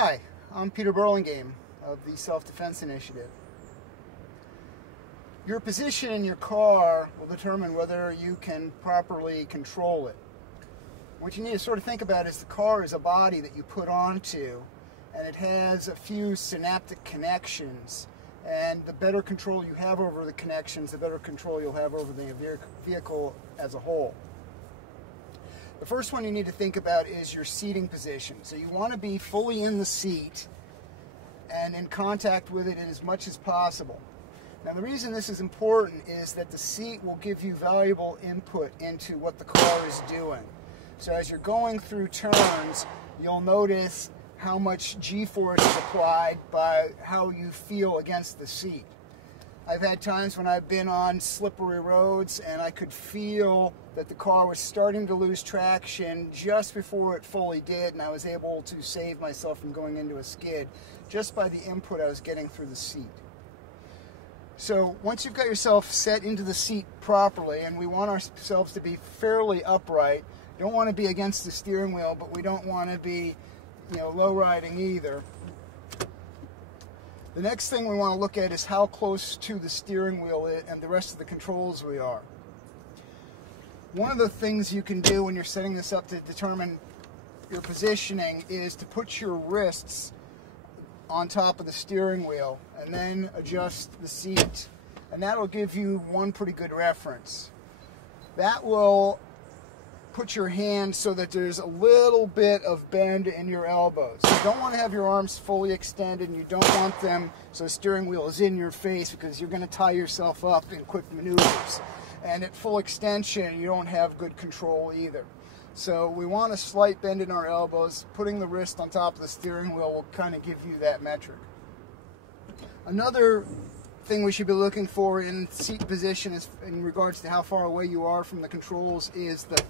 Hi, I'm Peter Burlingame of the Self-Defense Initiative. Your position in your car will determine whether you can properly control it. What you need to sort of think about is the car is a body that you put onto, and it has a few synaptic connections. And the better control you have over the connections, the better control you'll have over the vehicle as a whole. The first one you need to think about is your seating position. So you want to be fully in the seat and in contact with it as much as possible. Now the reason this is important is that the seat will give you valuable input into what the car is doing. So as you're going through turns, you'll notice how much G-force is applied by how you feel against the seat. I've had times when I've been on slippery roads and I could feel that the car was starting to lose traction just before it fully did, and I was able to save myself from going into a skid just by the input I was getting through the seat. So once you've got yourself set into the seat properly, and we want ourselves to be fairly upright, you don't want to be against the steering wheel, but we don't want to be, low riding either. The next thing we want to look at is how close to the steering wheel and the rest of the controls we are. One of the things you can do when you're setting this up to determine your positioning is to put your wrists on top of the steering wheel and then adjust the seat. And that will give you one pretty good reference. That will put your hand so that there's a little bit of bend in your elbows. You don't want to have your arms fully extended, and you don't want them so the steering wheel is in your face, because you're going to tie yourself up in quick maneuvers. And at full extension, you don't have good control either. So we want a slight bend in our elbows. Putting the wrist on top of the steering wheel will kind of give you that metric. Another thing we should be looking for in seat position is in regards to how far away you are from the controls is the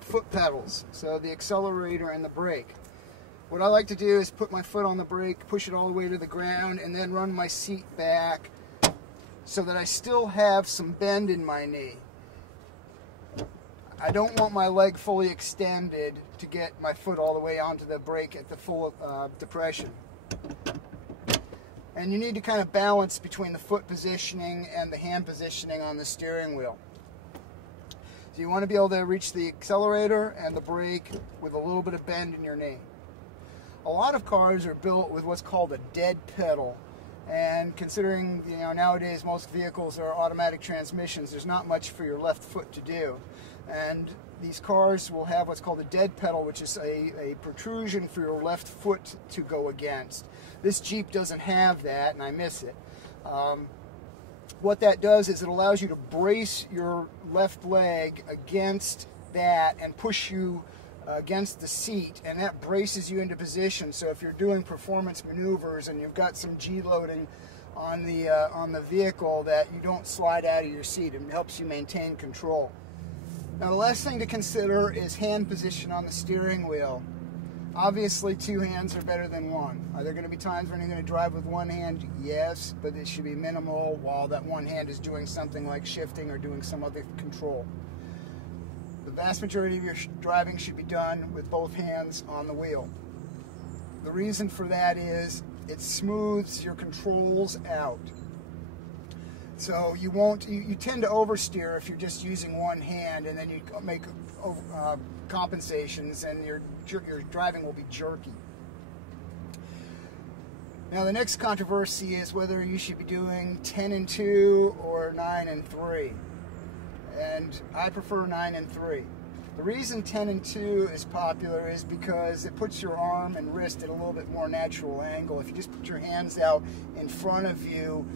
foot pedals, so the accelerator and the brake. What I like to do is put my foot on the brake, push it all the way to the ground, and then run my seat back so that I still have some bend in my knee. I don't want my leg fully extended to get my foot all the way onto the brake at the full depression. And you need to kind of balance between the foot positioning and the hand positioning on the steering wheel. So you want to be able to reach the accelerator and the brake with a little bit of bend in your knee. A lot of cars are built with what's called a dead pedal, and considering nowadays most vehicles are automatic transmissions, there's not much for your left foot to do. And these cars will have what's called a dead pedal, which is a protrusion for your left foot to go against. This Jeep doesn't have that, and I miss it. What that does is it allows you to brace your left leg against that and push you against the seat, and that braces you into position. So if you're doing performance maneuvers and you've got some G loading on the vehicle, that you don't slide out of your seat. It helps you maintain control. Now the last thing to consider is hand position on the steering wheel. Obviously, two hands are better than one. Are there going to be times when you're going to drive with one hand? Yes, but it should be minimal while that one hand is doing something like shifting or doing some other control. The vast majority of your driving should be done with both hands on the wheel. The reason for that is it smooths your controls out. So you tend to oversteer if you're just using one hand, and then you make compensations, and your driving will be jerky. Now the next controversy is whether you should be doing 10 and 2 or 9 and 3. And I prefer 9 and 3. The reason 10 and 2 is popular is because it puts your arm and wrist at a little bit more natural angle. If you just put your hands out in front of you,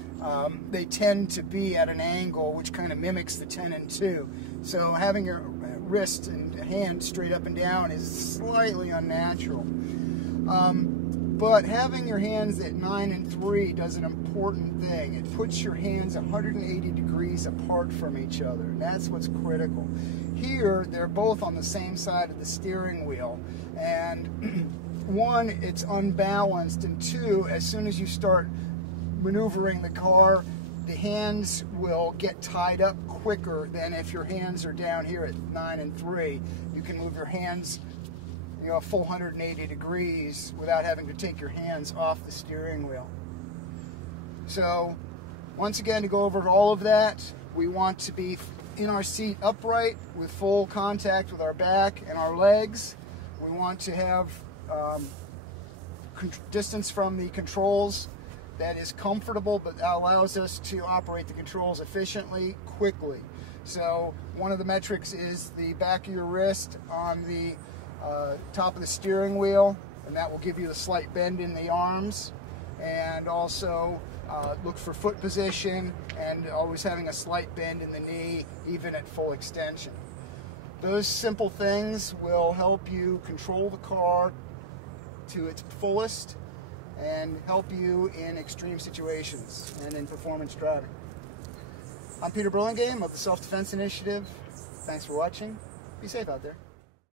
they tend to be at an angle which kind of mimics the 10 and 2. So having your wrist and hand straight up and down is slightly unnatural. But having your hands at 9 and 3 does an important thing. It puts your hands 180 degrees apart from each other. That's what's critical. Here, they're both on the same side of the steering wheel. And one, it's unbalanced, and two, as soon as you start maneuvering the car, the hands will get tied up quicker than if your hands are down here at 9 and 3. You can move your hands a full 180 degrees without having to take your hands off the steering wheel. So once again, to go over all of that, we want to be in our seat upright with full contact with our back and our legs. We want to have distance from the controls that is comfortable, but that allows us to operate the controls efficiently, quickly. So one of the metrics is the back of your wrist on the top of the steering wheel, and that will give you the slight bend in the arms. And also look for foot position and always having a slight bend in the knee, even at full extension. Those simple things will help you control the car to its fullest and help you in extreme situations and in performance driving. I'm Peter Burlingame of the Self-Defense Initiative. Thanks for watching. Be safe out there.